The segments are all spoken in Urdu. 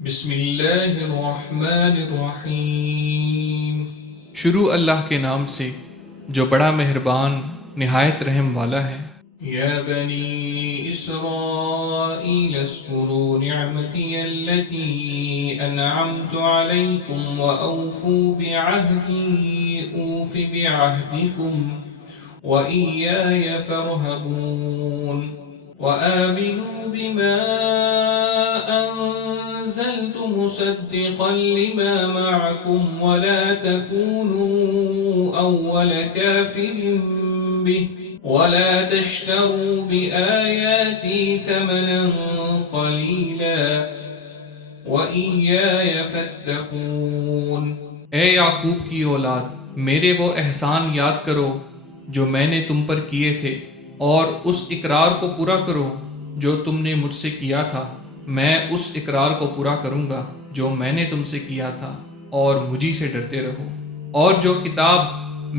بسم اللہ الرحمن الرحیم۔ شروع اللہ کے نام سے جو بڑا مہربان نہایت رحم والا ہے۔ یا بنی اسرائیل اذکروا نعمتی التي انعمت علیکم واوفوا بعہدی اوف بعہدکم وإياي فارهبون وآمنوا بما أنزلت مصدقا لما معكم ولا تكونوا أول كافر به ولا تشتروا بآياتي ثمنا قليلا وإياي فاتقون۔ اے یعقوب کی اولاد، میرے وہ احسان یاد کرو جو میں نے تم پر کیے تھے، اور اس اقرار کو پورا کرو جو تم نے مجھ سے کیا تھا۔ میں اس اقرار کو پورا کروں گا جو میں نے تم سے کیا تھا، اور مجھی سے ڈرتے رہو۔ اور جو کتاب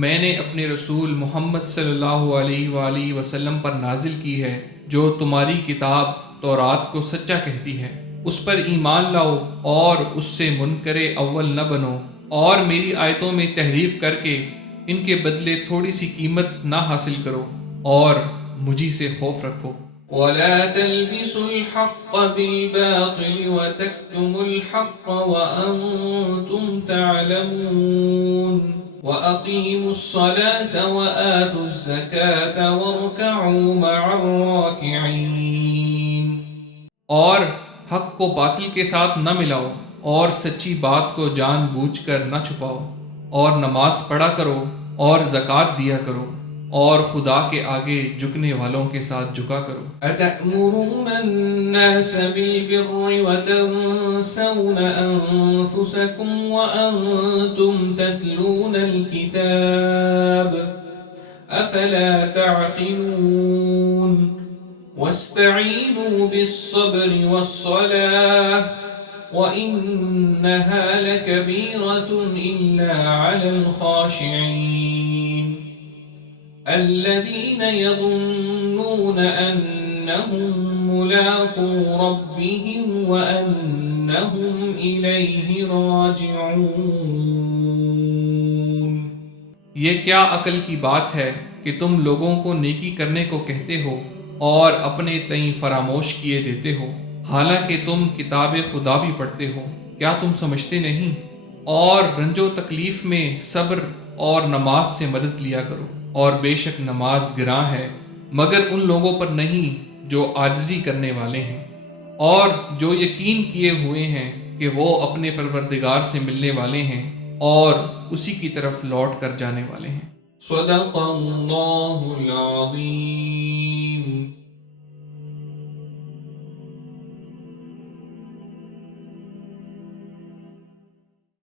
میں نے اپنے رسول محمد صلی اللہ علیہ وآلہ وسلم پر نازل کی ہے، جو تمہاری کتاب تورات کو سچا کہتی ہے، اس پر ایمان لاؤ اور اس سے منکر اول نہ بنو، اور میری آیتوں میں تحریف کر کے ان کے بدلے تھوڑی سی قیمت نہ حاصل کرو، اور مجھی سے خوف رکھو۔ ولا تلبسوا الحق بالباطل وتكتموا الحق وأنتم تعلمون وأقيموا الصلاة وآتوا الزكاة واركعوا مع الراكعين۔ اور حق کو باطل کے ساتھ نہ ملاؤ، اور سچی بات کو جان بوجھ کر نہ چھپاؤ، اور نماز پڑھا کرو اور زکوٰۃ دیا کرو، اور خدا کے آگے جھکنے والوں کے ساتھ جھکا کرو۔ أتأمرون الناس بالبر وتنسون أنفسكم وأنتم تتلون الكتاب أفلا تعقلون واستعينوا بالصبر والصلاة وإنها لكبيرة إلا على الخاشعين الذين يظنون أنهم ملاقو ربهم وأنهم إليه راجعون۔ یہ کیا عقل کی بات ہے کہ تم لوگوں کو نیکی کرنے کو کہتے ہو اور اپنے تئیں فراموش کیے دیتے ہو، حالانکہ تم کتاب خدا بھی پڑھتے ہو۔ کیا تم سمجھتے نہیں؟ اور رنج و تکلیف میں صبر اور نماز سے مدد لیا کرو، اور بے شک نماز گراں ہے مگر ان لوگوں پر نہیں جو عاجزی کرنے والے ہیں، اور جو یقین کیے ہوئے ہیں کہ وہ اپنے پروردگار سے ملنے والے ہیں اور اسی کی طرف لوٹ کر جانے والے ہیں۔ صدق اللہ العظیم۔